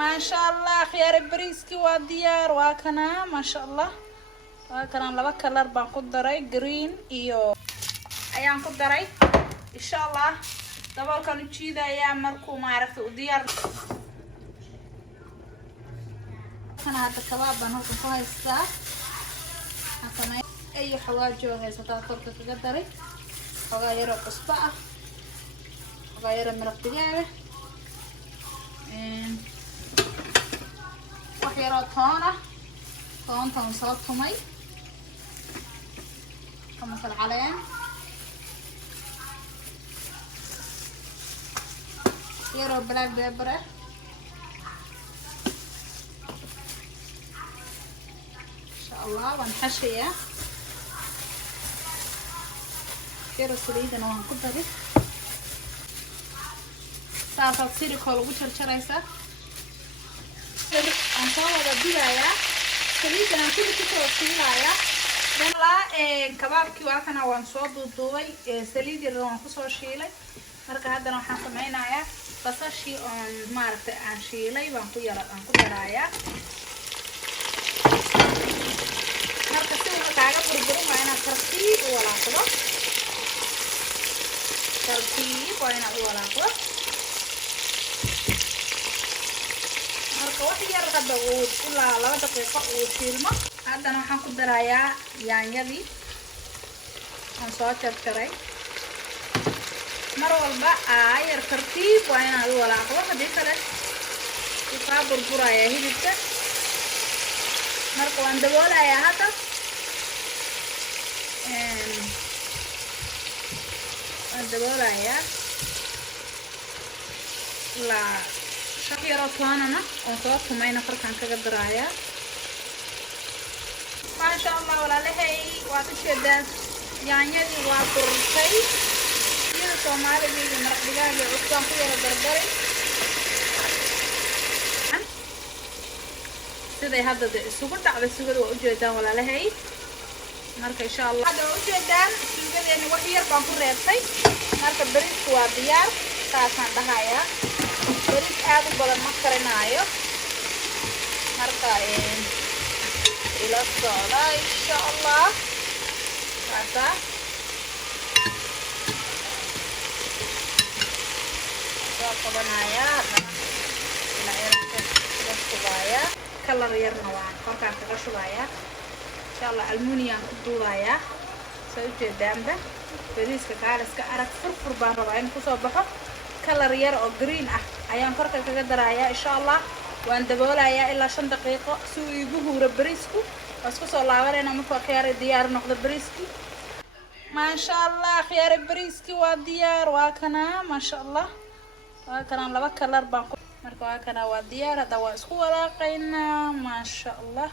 ما شاء الله خيار بريسكي وديار واكنا ما شاء الله واكنا لبا كلر بان قدري جرين iyo ayaan ku daray insha Allah dabalkan u jiidaya markuu maaragtay u diyaar kana hada kabaaban halka ku haysta akana ay xawaajo haysta korka kaga daray xogaa yar oo qasba ah xogaa yar maraq digaag wax yar oo toontan soo tumay masal caleen yar oo black pepper insha Allah waan xashiyaa yar saliidana waan ku daray saasad siriko lagu jarjaraysaa aan soo wada digayaa saliidana ku soo shiilaya la kabaabkii waa kana waan soo duuduubay saliid yar waan ku soo shiilay marka haddana waxaan sameynayaa basashii oo maaragtay aan shiilay waan ku darayaa marka si uu kaaga burburin waa inaad tartiib u walaaqdo marka wax yar hadda uu ilaa 2 daqiiqo uu shiilmo haddana waxaan ku darayaa yaanyadii aan soo jarjaray mar walba ayar tartiib waa inaad u walaaqdo haddii kale uu kaa burburaya hilibka marka waan daboolayaa hadda waan daboolayaa ilaa shaq yaroo toonana oo soo tumayna korkaan kaga darayaa ما شاء الله ولا لهي واتشدان يعني وقرطي يا سومالي دي مرق دجاج عصام كيلو بربري سيدي هذا السوق تاع السوق وجدان ولا لهي marka insha Allah hada ujeedaan suugadeena wax yar baan ku reebtay marka bariis waa diyaar taasaan dhahayaa bariis aad u badan ma karinaayo marka إلى الصلاة إن شاء الله هذا طبعا يا لا يركز شوية كلر يرنوان فكان كذا شوية إن شاء الله ألمونيوم كدوية سويت دامبة بريس كعارس كعرق فرفر باربعين كوسابها كلر ير أو جرين أيام فرق كذا درايا إن شاء الله وان دبولايا إلا 5 دقيقة سوي بهور بريسكو بس كسر لعوارنا مفا خيار ديار نقد بريسكي ما شاء الله خيار بريسكي وديار واكنا ما شاء الله واكنا لبا كلر بانكو مركو واكنا وديار هذا واسكو ولاقينا ما شاء الله